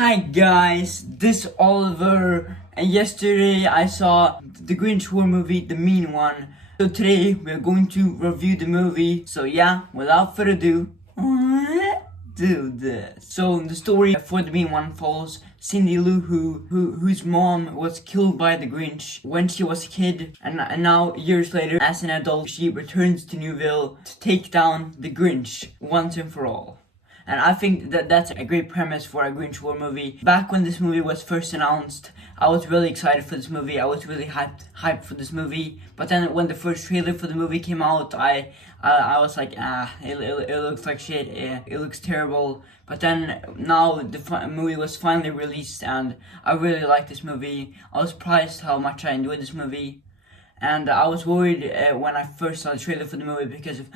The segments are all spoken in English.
Hi guys, this is Oliver, and yesterday I saw the Grinch horror movie, the mean one. So today we're going to review the movie. So yeah, without further ado, let's do this. So the story for the mean one follows Cindy Lou, whose mom was killed by the Grinch when she was a kid, and now years later, as an adult, she returns to Newville to take down the Grinch once and for all. And I think that that's a great premise for a Grinch horror movie. Back when this movie was first announced, I was really excited for this movie. I was really hyped for this movie. But then when the first trailer for the movie came out, I was like, it looks like shit. It looks terrible. But then now the movie was finally released, and I really liked this movie. I was surprised how much I enjoyed this movie. And I was worried when I first saw the trailer for the movie because of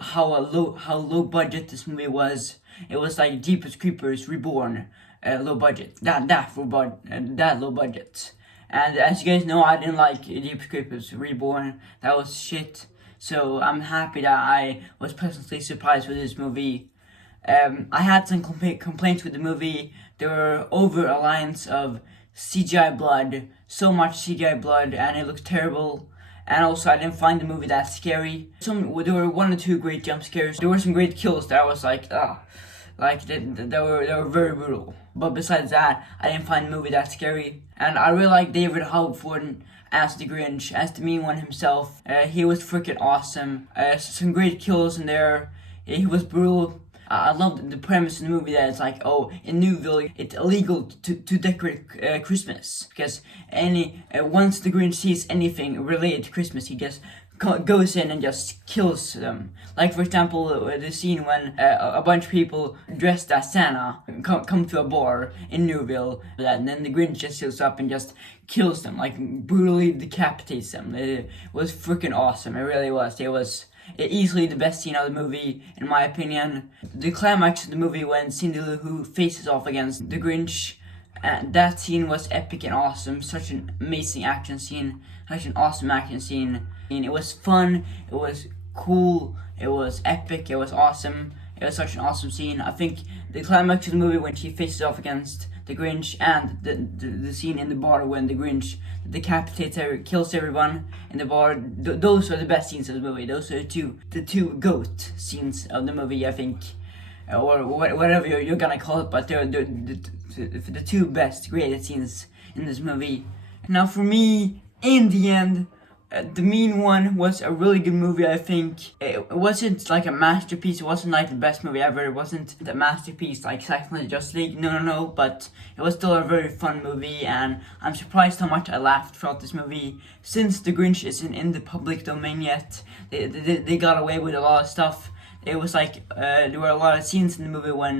how low budget this movie was. It was like Jeepers Creepers Reborn, low budget. That low budget. And as you guys know, I didn't like Jeepers Creepers Reborn. That was shit. So I'm happy that I was pleasantly surprised with this movie. I had some complaints with the movie. There were over-reliance of CGI blood, so much CGI blood, and it looks terrible. And also, I didn't find the movie that scary. There were one or two great jump scares. There were some great kills that I was like, they were very brutal. But besides that, I didn't find the movie that scary. And I really like David Thornton as the Grinch, as the mean one himself. He was freaking awesome. Some great kills in there. He was brutal. I love the premise in the movie that it's like, oh, in Newville, it's illegal to decorate Christmas. Because once the Grinch sees anything related to Christmas, he just goes in and just kills them. Like, for example, the scene when a bunch of people dressed as Santa come to a bar in Newville, and then the Grinch just shows up and just kills them, like brutally decapitates them. It was freaking awesome. It really was. It was easily the best scene of the movie, in my opinion. The climax of the movie when Cindy Lou Who faces off against the Grinch, that scene was epic and awesome. Such an amazing action scene, such an awesome action scene. It was fun, it was cool, it was epic, it was awesome. It was such an awesome scene. I think the climax of the movie when she faces off against the Grinch, and the scene in the bar when the Grinch decapitates kills everyone in the bar, those are the best scenes of the movie. Those are the two GOAT scenes of the movie, I think, or whatever you're gonna call it, but they're the two best greatest scenes in this movie. Now for me, in the end, the mean one was a really good movie, I think. It wasn't like a masterpiece, it wasn't like the best movie ever, it wasn't the masterpiece like Zack Snyder's Justice League, no, but it was still a very fun movie, and I'm surprised how much I laughed throughout this movie. Since the Grinch isn't in the public domain yet, they got away with a lot of stuff. It was like, there were a lot of scenes in the movie when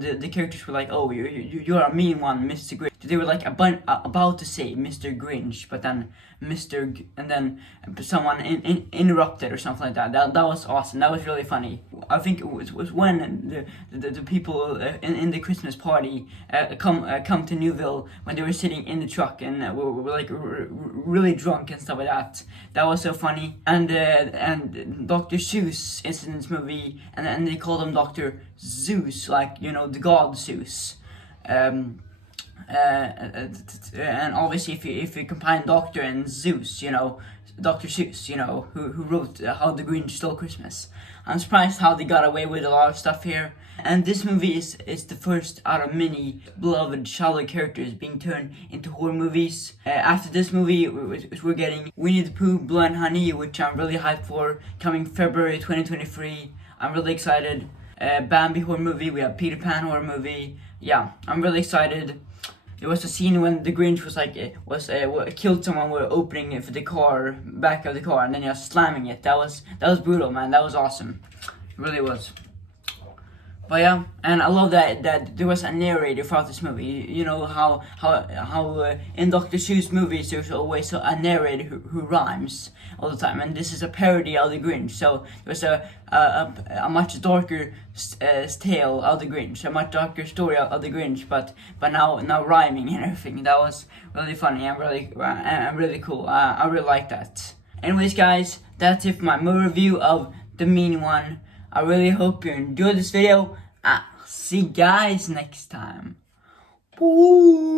the characters were like, oh, you're a mean one, Mr. Grinch. They were like about to say Mr. Grinch, but then and then someone interrupted or something like that. That was awesome. That was really funny. I think it was when the people in the Christmas party come to Newville, when they were sitting in the truck and were like really drunk and stuff like that. That was so funny. And Dr. Seuss is in this movie, and they call him Dr. Zeus, like, you know, the god Zeus. And obviously, if you combine Doctor and Zeus, you know, Dr. Seuss, you know, who wrote How the Grinch Stole Christmas. I'm surprised how they got away with a lot of stuff here. And this movie is the first out of many beloved childhood characters being turned into horror movies. After this movie, we're getting Winnie the Pooh, Blood and Honey, which I'm really hyped for, coming February 2023. I'm really excited. Bambi horror movie, we have Peter Pan horror movie. Yeah, I'm really excited. There was a scene when the Grinch killed someone with opening it for the back of the car, and then just slamming it. That was brutal, man. That was awesome. It really was. But yeah, and I love that there was a narrator throughout this movie. You know how in Dr. Seuss movies there's always a narrator who rhymes all the time, and this is a parody of the Grinch. So there's a much darker tale of the Grinch, a much darker story of the Grinch, but now rhyming and everything. That was really funny and really cool. I really like that. Anyways, guys, that's it for my movie review of The Mean One. I really hope you enjoyed this video. I'll see you guys next time. Boo.